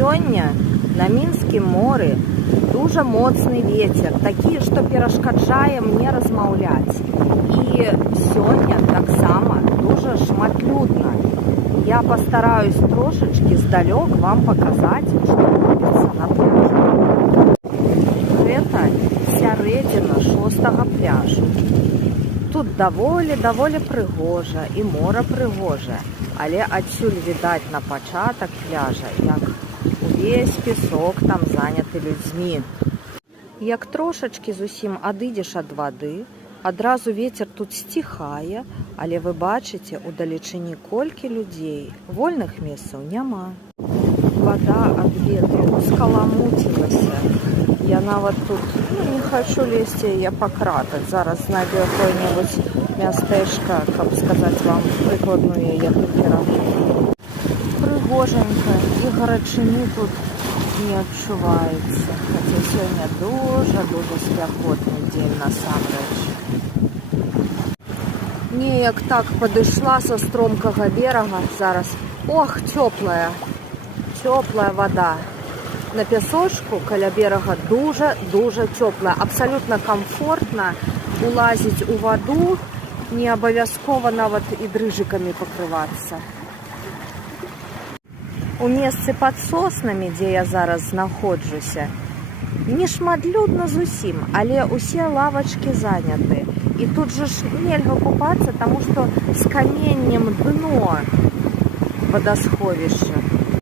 Сёння на Мінскім моры дуже моцны вецер, такі, што перашкаджае мне размаўляць. І сёння таксама дуже шматлюдна. Я пастараюсь трошачкі здалёк вам паказаць, што робіцца на пляжы. Гэта сярэдзіна 6-го пляжу. Тут даволі прыгожа і мора прыгожае, але адсюль відаць на пачатак пляжа, як увесь песок там заняты людзьмі. Як трошачкі зусім адыдзеш ад вады, адразу вецер тут сціхае, але вы бачыце удалечыні колькі людзей, вольных месцаў няма. Вада ад ветру скаламуцілася. Я нават тут не хочу лезть яе пакратаць. Зараз знайду якое-небудзь мястэчка, каб сказаць вам прыкладную яе тэмпературу. Прыгожанька і гарачыні тут не адчуваецца. Хаця сёння дуже спякотны дзень насамрэч. Неяк так падышла са стромкага берага зараз. Ох, цёплая вода. На пясочку каля берага дуже цёплая. Абсалютна комфортна улазіць у ваду, не абавязкова нават і дрыжыкамі пакрывацца. У месцы пад соснамі, дзе я зараз знаходжуся, не шматлюдна зусім, але усе лавачкі заняты. І тут жа ж нельга купацца, таму што з каменнем дно вадасховішча.